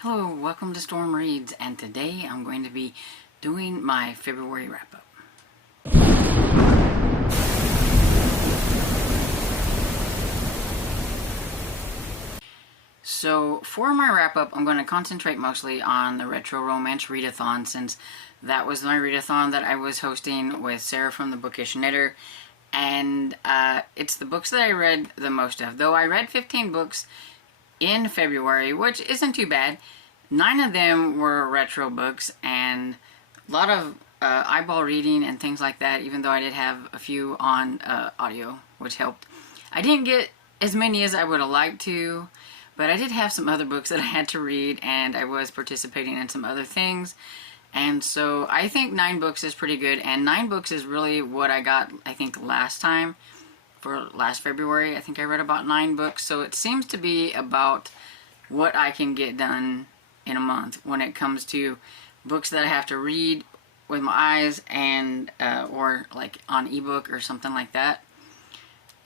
Hello, welcome to Storm Reads, and today I'm going to be doing my February wrap-up. So for my wrap-up, I'm going to concentrate mostly on the Retro Romance Readathon, since that was my readathon that I was hosting with Sarah from the Bookish Knitter, and it's the books that I read the most of. Though I read 15 books in February, which isn't too bad. 9 of them were retro books, and a lot of eyeball reading and things like that, even though I did have a few on audio, which helped. I didn't get as many as I would have liked to, but I did have some other books that I had to read, and I was participating in some other things. And so I think 9 books is pretty good, and 9 books is really what I got, I think, last time. For last February, I think I read about 9 books, so it seems to be about what I can get done in a month when it comes to books that I have to read with my eyes, and or like on ebook or something like that.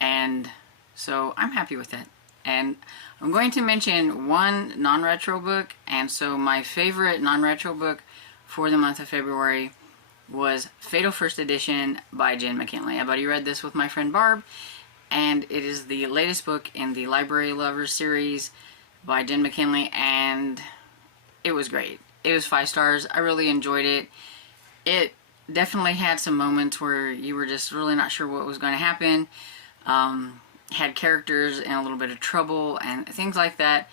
And so I'm happy with that. And I'm going to mention one non-retro book, and so my favorite non-retro book for the month of February was Fatal First Edition by Jen McKinley. I've already read this with my friend Barb, and it is the latest book in the Library Lovers series by Jen McKinley, and it was great. It was 5 stars. I really enjoyed it. It definitely had some moments where you were just really not sure what was going to happen. Had characters in a little bit of trouble and things like that.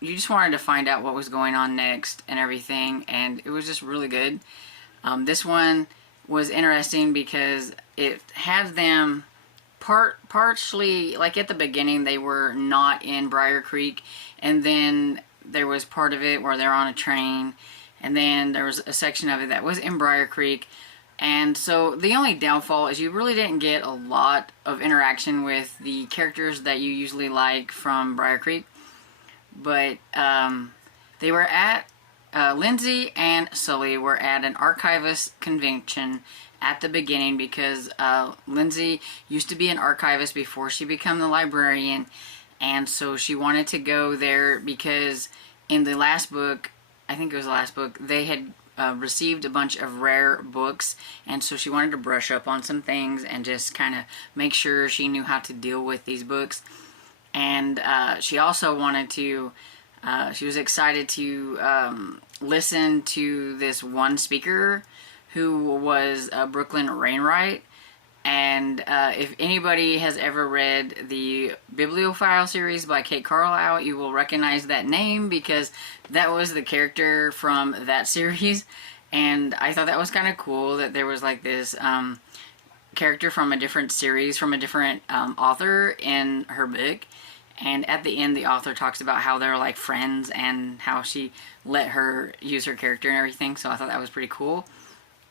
You just wanted to find out what was going on next and everything, and it was just really good. This one was interesting because it had them partially, like at the beginning they were not in Briar Creek, and then there was part of it where they're on a train, and then there was a section of it that was in Briar Creek. And so the only downfall is you really didn't get a lot of interaction with the characters that you usually like from Briar Creek. But they were at Lindsay and Sully were at an archivist convention at the beginning, because Lindsay used to be an archivist before she became the librarian, and so she wanted to go there because in the last book, I think it was the last book, they had received a bunch of rare books, and so she wanted to brush up on some things and just kind of make sure she knew how to deal with these books. And she also wanted to, she was excited to listen to this one speaker who was Brooklyn Wainwright. And if anybody has ever read the Bibliophile series by Kate Carlisle, you will recognize that name, because that was the character from that series. And I thought that was kind of cool that there was like this character from a different series, from a different author in her book. And at the end, the author talks about how they're like friends and how she let her use her character and everything. So I thought that was pretty cool.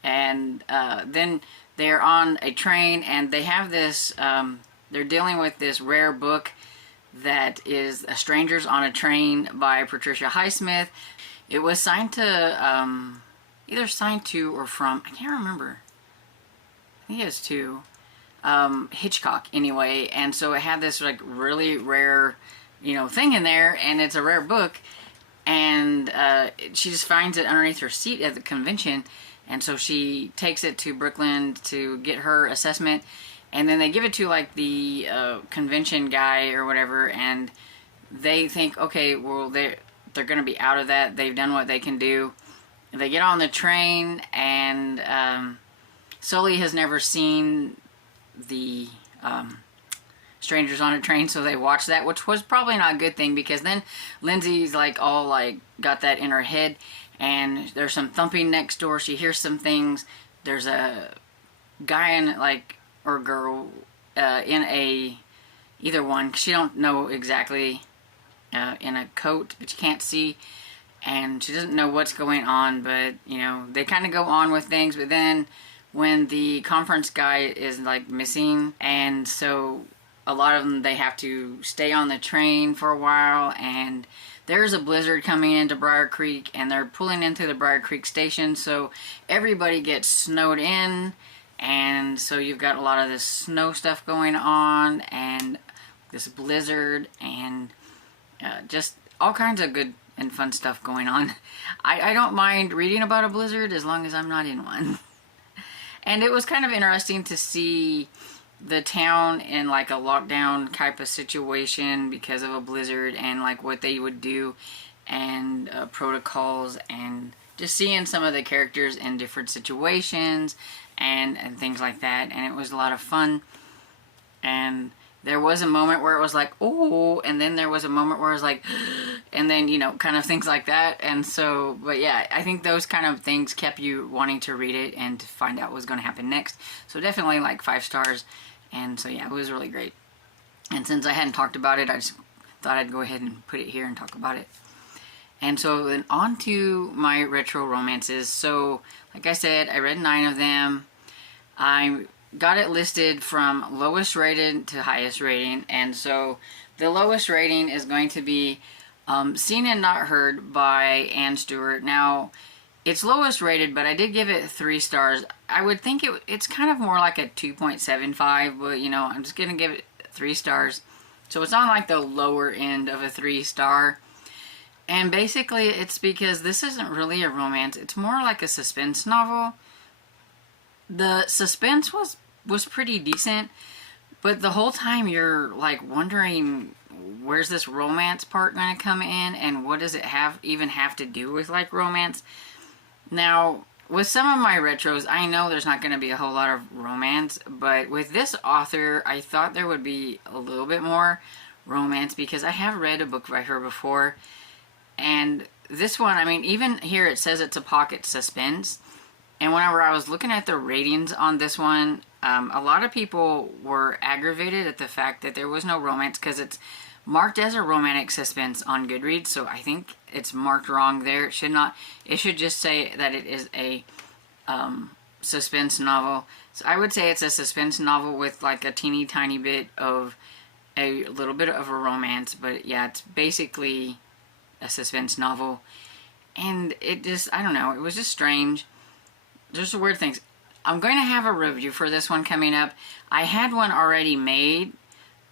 And then they're on a train, and they have this, they're dealing with this rare book that is Strangers on a Train by Patricia Highsmith. It was signed to, either signed to or from, I can't remember. I think it was to Hitchcock anyway. And so it had this like really rare, thing in there, and it's a rare book. And she just finds it underneath her seat at the convention. And so she takes it to Brooklyn to get her assessment, and then they give it to like the convention guy or whatever, and they think, okay, well they're going to be out of that. They've done what they can do. They get on the train, and Sully has never seen the Strangers on a Train, so they watch that, which was probably not a good thing, because then Lindsay's like all like got that in her head. And there's some thumping next door. She hears some things. There's a guy in, like, or girl in a, either one, she don't know exactly, in a coat, but you can't see. And she doesn't know what's going on, but, they kind of go on with things. But then when the conference guy is, like, missing, and so a lot of them, they have to stay on the train for a while, and there's a blizzard coming into Briar Creek, and they're pulling into the Briar Creek station, so everybody gets snowed in, and so you've got a lot of this snow stuff going on, and this blizzard, and just all kinds of good and fun stuff going on. I don't mind reading about a blizzard as long as I'm not in one. And it was kind of interesting to see the town in like a lockdown type of situation because of a blizzard, and like what they would do, and protocols, and just seeing some of the characters in different situations and things like that. And it was a lot of fun. And there was a moment where it was like, oh, and then there was a moment where it was like, and then, you know, kind of things like that. And so, but yeah, I think those kind of things kept you wanting to read it and to find out what was going to happen next. So definitely like 5 stars. And so yeah, it was really great. And since I hadn't talked about it, I just thought I'd go ahead and put it here and talk about it. And so then on to my retro romances. So like I said, I read 9 of them. I got it listed from lowest rated to highest rating, and so the lowest rating is going to be Seen and Not Heard by Anne Stewart. Now, it's lowest rated, but I did give it 3 stars. I would think it's kind of more like a 2.75, but you know, I'm just gonna give it 3 stars. So it's on like the lower end of a 3-star. And basically it's because this isn't really a romance, it's more like a suspense novel. The suspense was pretty decent, but the whole time you're like wondering, where's this romance part going to come in, and what does it even have to do with like romance? Now, with some of my retros, I know there's not going to be a whole lot of romance, but with this author, I thought there would be a little bit more romance because I have read a book by her before, and this one, I mean, even here it says it's a pocket suspense. And whenever I was looking at the ratings on this one, a lot of people were aggravated at the fact that there was no romance because it's marked as a romantic suspense on Goodreads. So I think it's marked wrong there. It should not. It should just say that it is a suspense novel. So I would say it's a suspense novel with like a teeny tiny bit of a little bit of a romance. But yeah, it's basically a suspense novel. And it just, I don't know, it was just strange. Just weird things. I'm going to have a review for this one coming up. I had one already made,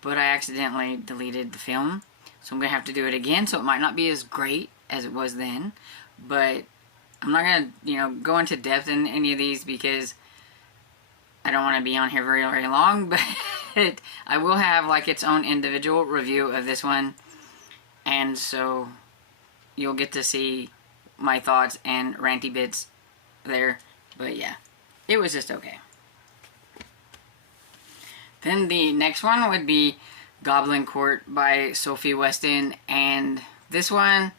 but I accidentally deleted the film. So I'm going to have to do it again, so it might not be as great as it was then. But I'm not going to, you know, go into depth in any of these because I don't want to be on here very, very long. But I will have like its own individual review of this one. And so you'll get to see my thoughts and ranty bits there. But yeah, it was just okay. Then the next one would be Goblin Court by Sophie Weston. And this one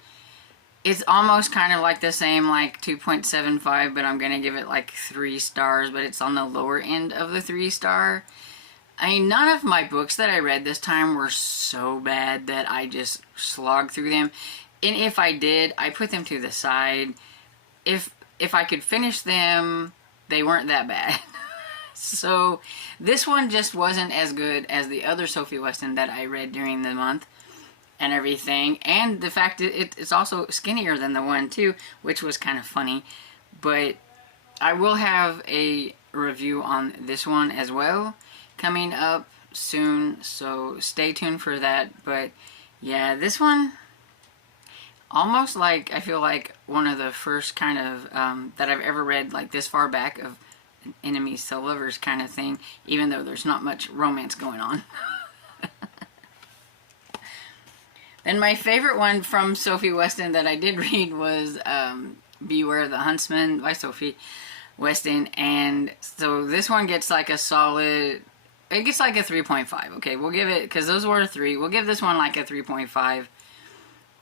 is almost kind of like the same, like 2.75, but I'm going to give it like 3 stars, but it's on the lower end of the 3-star. I mean, none of my books that I read this time were so bad that I just slogged through them. And if I did, I put them to the side. If I could finish them, they weren't that bad. So this one just wasn't as good as the other Sophie Weston that I read during the month and everything. And the fact that it's also skinnier than the one too, which was kind of funny. But I will have a review on this one as well coming up soon, so stay tuned for that. But yeah, this one, almost like, I feel like one of the first kind of that I've ever read like this far back of an enemies to lovers kind of thing, even though there's not much romance going on. Then my favorite one from Sophie Weston that I did read was Beware the Huntsman by Sophie Weston. And so this one gets like a solid, it gets like a 3.5. Okay, we'll give it, because those were 3, we'll give this one like a 3.5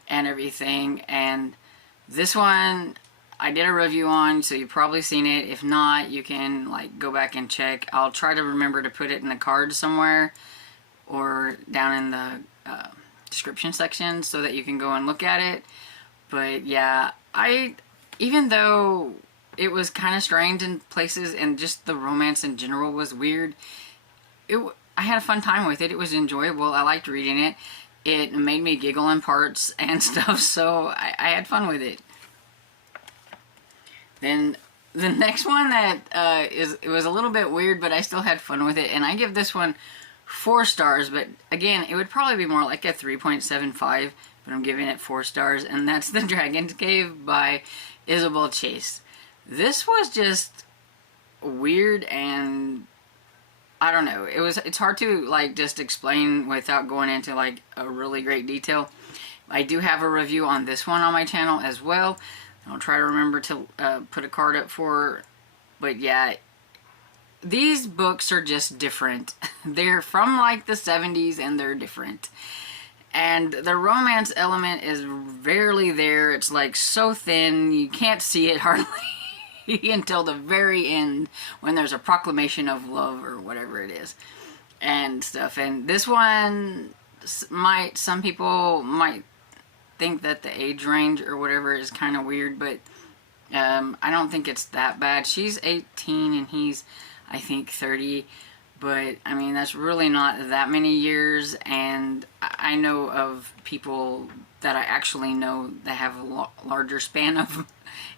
and everything. And this one I did a review on, so you've probably seen it. If not, you can like go back and check. I'll try to remember to put it in the card somewhere or down in the description section so that you can go and look at it. But yeah, even though it was kind of strange in places and just the romance in general was weird, I had a fun time with it. It was enjoyable. I liked reading it. It made me giggle in parts and stuff, so I had fun with it. Then the next one that it was a little bit weird, but I still had fun with it, and I give this one 4 stars, but again, it would probably be more like a 3.75, but but I'm giving it 4 stars, and that's The Dragon's Cave by Isabel Chase. This was just weird, and I don't know. It's hard to like just explain without going into like a really great detail. I do have a review on this one on my channel as well. I'll try to remember to put a card up for, but yeah, these books are just different. They're from like the 70s and they're different. And the romance element is rarely there. It's like so thin, you can't see it hardly until the very end when there's a proclamation of love or whatever it is and stuff. And this one some people might think that the age range or whatever is kind of weird, but I don't think it's that bad. She's 18 and he's, I think, 30, but I mean, that's really not that many years. And I know of people that I actually know that have a larger span of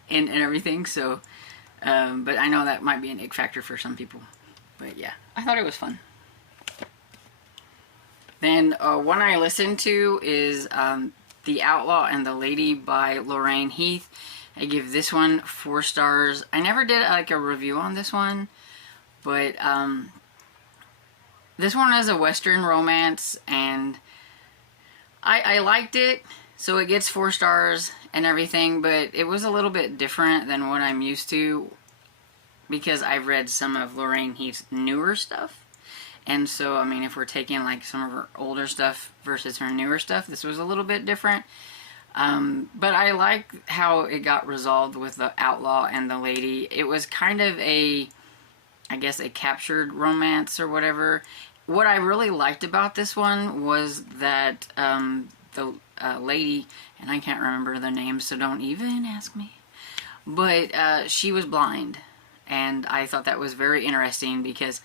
and everything, so but I know that might be an ick factor for some people. But yeah, I thought it was fun. Then one I listened to is The Outlaw and the Lady by Lorraine Heath. I give this one 4 stars. I never did like a review on this one, but this one is a Western romance, and I liked it, so it gets 4 stars and everything, but it was a little bit different than what I'm used to because I've read some of Lorraine Heath's newer stuff. And so, I mean, if we're taking like some of her older stuff versus her newer stuff, this was a little bit different. But I like how it got resolved with The Outlaw and the Lady. It was kind of a, I guess, a captured romance or whatever. What I really liked about this one was that the lady, and I can't remember the name, so don't even ask me, but she was blind. And I thought that was very interesting because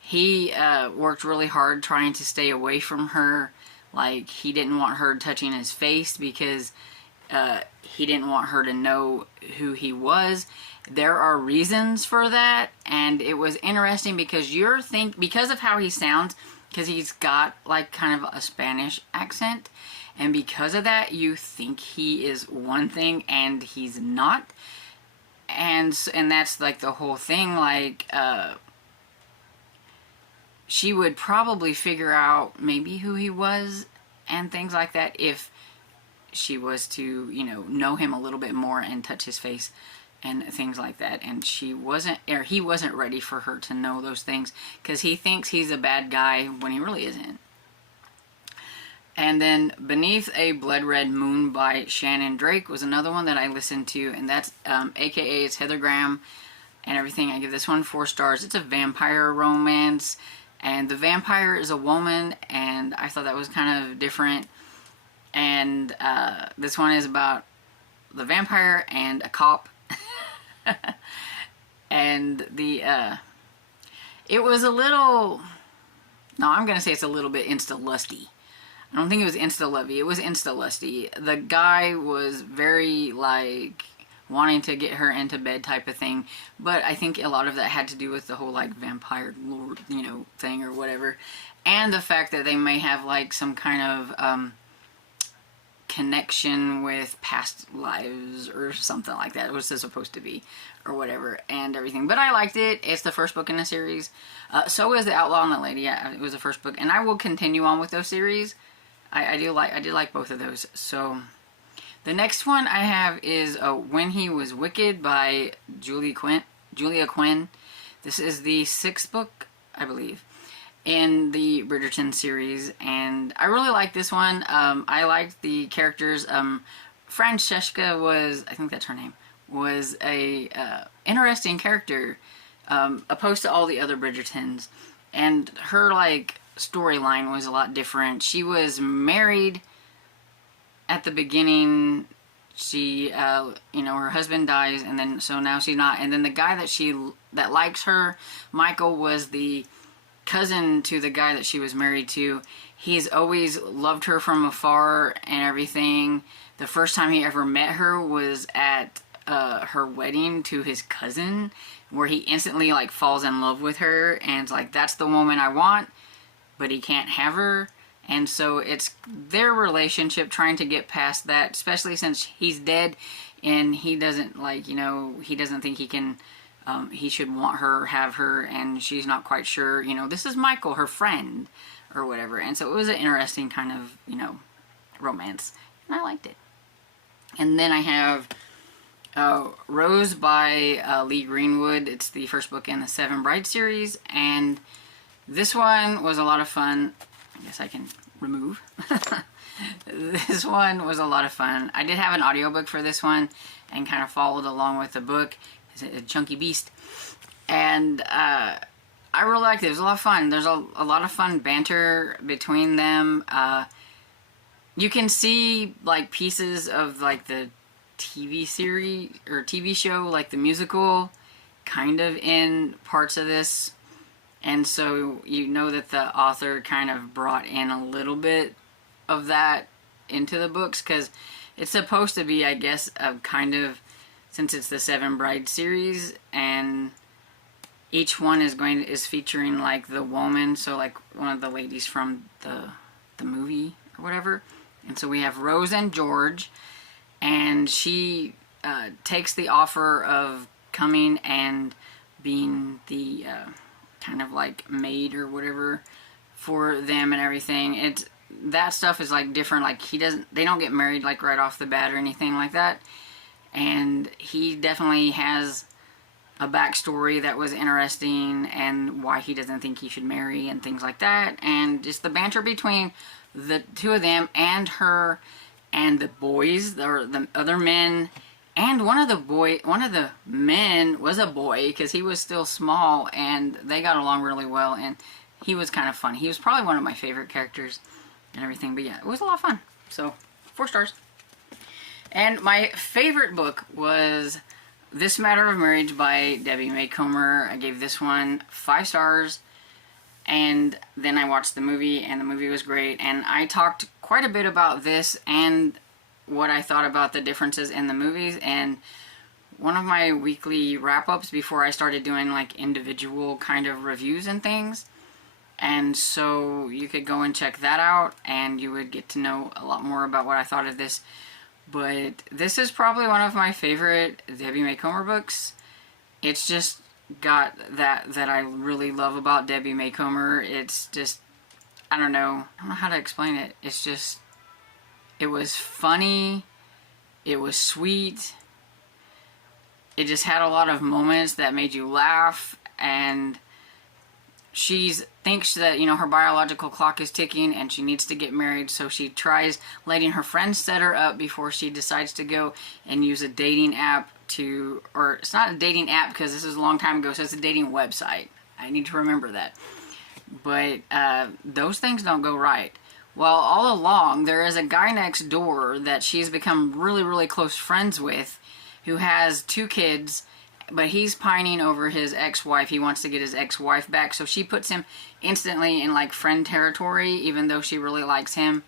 he worked really hard trying to stay away from her. Like, he didn't want her touching his face because he didn't want her to know who he was. There are reasons for that, and it was interesting because because of how he sounds, because he's got like kind of a Spanish accent, and because of that you think he is one thing and he's not. And that's like the whole thing, like she would probably figure out maybe who he was and things like that if she was to, you know him a little bit more and touch his face and things like that. And he wasn't ready for her to know those things because he thinks he's a bad guy when he really isn't. And then Beneath a Blood Red Moon by Shannon Drake was another one that I listened to, and that's aka it's Heather Graham and everything. I give this one 4 stars. It's a vampire romance, and the vampire is a woman, and I thought that was kind of different. And this one is about the vampire and a cop. And it was a little, no, I'm gonna say it's a little bit insta-lusty. I don't think it was insta-lovey, it was insta-lusty. The guy was very, like, wanting to get her into bed type of thing, but I think a lot of that had to do with the whole, like, vampire lord, thing or whatever. And the fact that they may have, like, some kind of, connection with past lives or something like that. It was supposed to be, or whatever, and everything. But I liked it. It's the first book in the series. So is The Outlaw and the Lady. Yeah, it was the first book, and I will continue on with those series. I did like both of those. So the next one I have is When He Was Wicked by Julia Quinn. This is the 6th book, I believe, in the Bridgerton series, and I really like this one. I liked the characters. Francesca was, I think that's her name, was a interesting character, opposed to all the other Bridgertons, and her like storyline was a lot different. She was married at the beginning. She, her husband dies, and then so now she's not. And then the guy that likes her, Michael, was the cousin to the guy that she was married to. He's always loved her from afar and everything. The first time he ever met her was at her wedding to his cousin, where he instantly like falls in love with her, and it's like, that's the woman I want, but he can't have her. And so it's their relationship trying to get past that, especially since he's dead and he doesn't, like, you know, he doesn't think he can, he should want her, have her, and she's not quite sure, you know, this is Michael, her friend, or whatever. And so it was an interesting kind of, you know, romance, and I liked it. And then I have Rose by Lee Greenwood. It's the first book in the Seven Brides series, and this one was a lot of fun. I guess I can remove. This one was a lot of fun. I did have an audiobook for this one and kind of followed along with the book. It's a chunky beast. And I really liked it. It was a lot of fun. There's a lot of fun banter between them. You can see like pieces of like the TV series or TV show, like the musical, kind of in parts of this. And so you know that the author kind of brought in a little bit of that into the books, because it's supposed to be, I guess, a kind of, since it's the Seven Brides series, and each one is featuring like the woman, so like one of the ladies from the movie or whatever. And so we have Rose and George, and she takes the offer of coming and being the kind of like maid or whatever for them and everything. That stuff is like different. Like they don't get married like right off the bat or anything like that. And he definitely has a backstory that was interesting, and why he doesn't think he should marry and things like that. And just the banter between the two of them and her and the boys, or the other men. And one of the men was a boy, because he was still small, and they got along really well, and he was kind of fun. He was probably one of my favorite characters and everything, but yeah, it was a lot of fun. So, 4 stars. And my favorite book was This Matter of Marriage by Debbie May Comer. I gave this one 5 stars, and then I watched the movie, and the movie was great, and I talked quite a bit about this and what I thought about the differences in the movies, and one of my weekly wrap-ups before I started doing like individual kind of reviews and things. And so you could go and check that out, and you would get to know a lot more about what I thought of this. But this is probably one of my favorite Debbie May Comer books. It's just got that I really love about Debbie May Comer. It's just, I don't know how to explain it. It's just, it was funny, it was sweet, it just had a lot of moments that made you laugh, and she thinks that, you know, her biological clock is ticking and she needs to get married, so she tries letting her friends set her up before she decides to go and use a dating app or it's not a dating app because this is a long time ago, so it's a dating website. I need to remember that. But those things don't go right. Well, all along, there is a guy next door that she's become really, really close friends with, who has 2 kids, but he's pining over his ex-wife. He wants to get his ex-wife back, so she puts him instantly in like friend territory, even though she really likes him.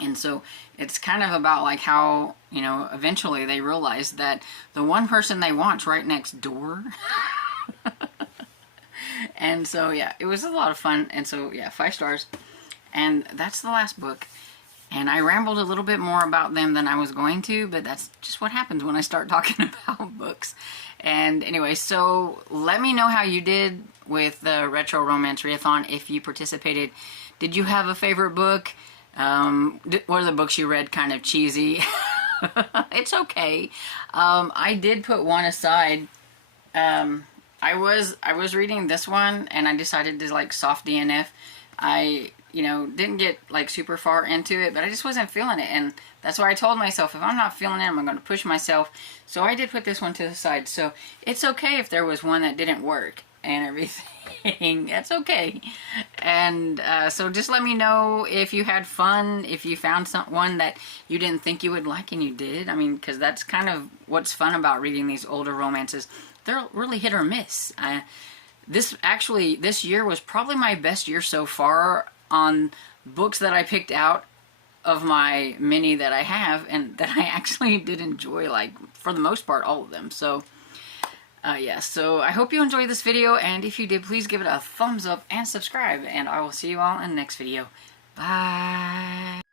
And so it's kind of about like how, you know, eventually they realize that the one person they want's right next door. And so yeah, it was a lot of fun. And so yeah, 5 stars. And that's the last book. And I rambled a little bit more about them than I was going to, but that's just what happens when I start talking about books. And anyway, so let me know how you did with the Retro Romance Readathon, if you participated. Did you have a favorite book? Were the books you read kind of cheesy? It's okay. I did put one aside. I was reading this one, and I decided to like soft DNF. I, you know, didn't get like super far into it, but I just wasn't feeling it, and that's why I told myself, if I'm not feeling it, I'm going to push myself. So I did put this one to the side. So it's okay if there was one that didn't work and everything. That's okay. And so just let me know if you had fun, if you found one that you didn't think you would like and you did. I mean, because that's kind of what's fun about reading these older romances. They're really hit or miss. This year was probably my best year so far on books that I picked out of my many that I have, and that I actually did enjoy, like, for the most part, all of them. So, yeah, so I hope you enjoyed this video, and if you did, please give it a thumbs up and subscribe, and I will see you all in the next video. Bye.